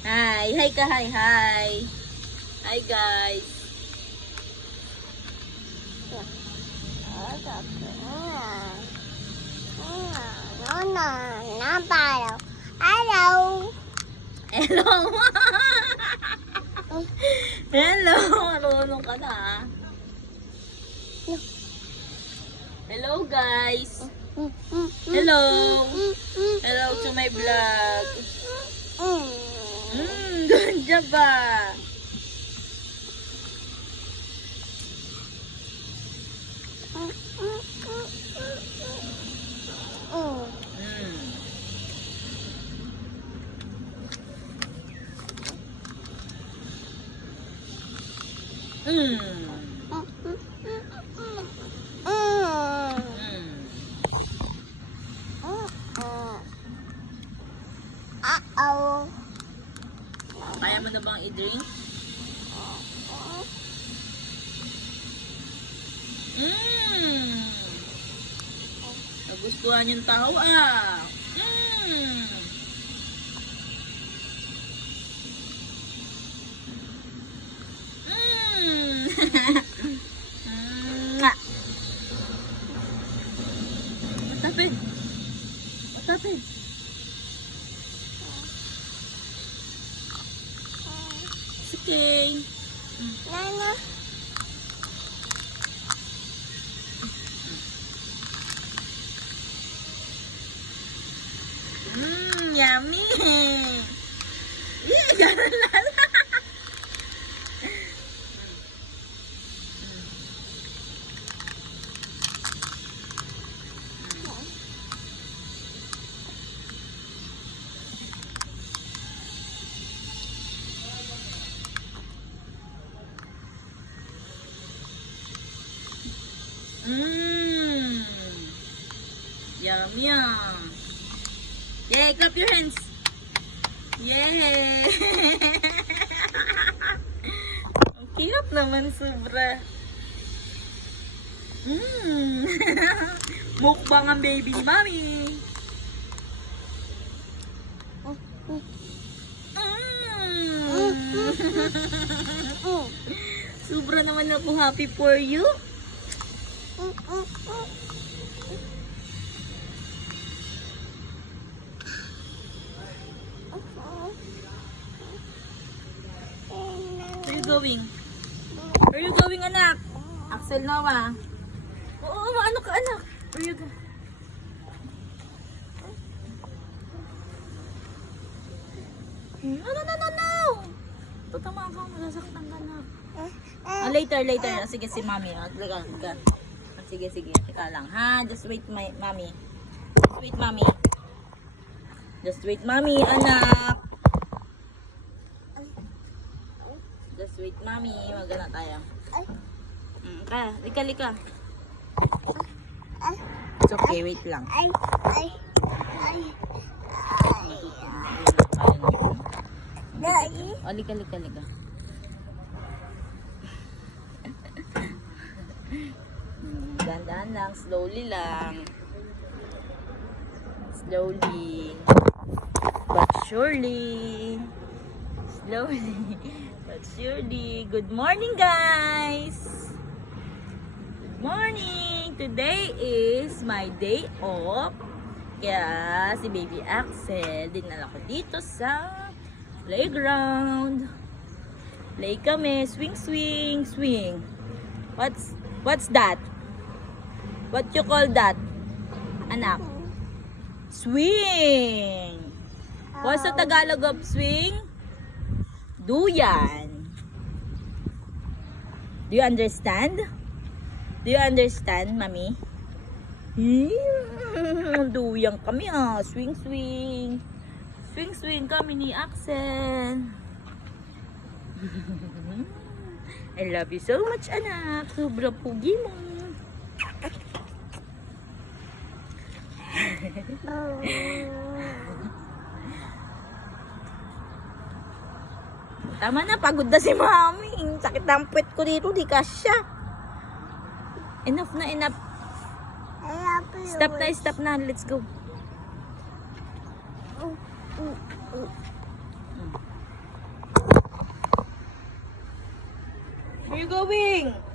Hi. Hi ka. Hi. Hi. Hi guys. Hello. Hello. Hello. Marunong ka na. Hello guys. Hello. Hello to my vlog. Ganda ba? Uh-oh. Kaya mo na bang i-drink? Nagustuhan yung tao ah. What happened? What happened? It's okay. Nana. Yummy. Ganun lang. Yum, yum. Yay, clap your hands. Yay. Ang cute naman sobra. Mukbang ang baby ni Mami. Sobra naman ako happy for you. Where you going? Where you going, anak? Axel Noah. Oo, ano ka, anak? Where you going? No. Tutama ka, masasaktan ka na. Later. Sige, si Mami. Liga. Sige. Teka lang, ha? Just wait, Mami. Just wait, Mami, anak. Just wait, Mami. Magana tayo. Lika. It's okay, wait lang. Lika. Dandan lang, slowly lang. Slowly. But surely. Good morning, guys. Good morning. Today is my day off. Kaya si Baby Axel dinala ko dito sa playground. Play kami, swing. What's that? What you call that? Anak? Swing. What's the Tagalog of swing? Duyan. Do you understand? Mami? Duyan kami ah. Swing. Swing kami ni Axel. I love you so much, anak. Sobrang pugi mo. Tama na, pagod na si Mami. Sakit ng puwet ko dito, di kasya. Enough na. Stop na. Let's go. you going?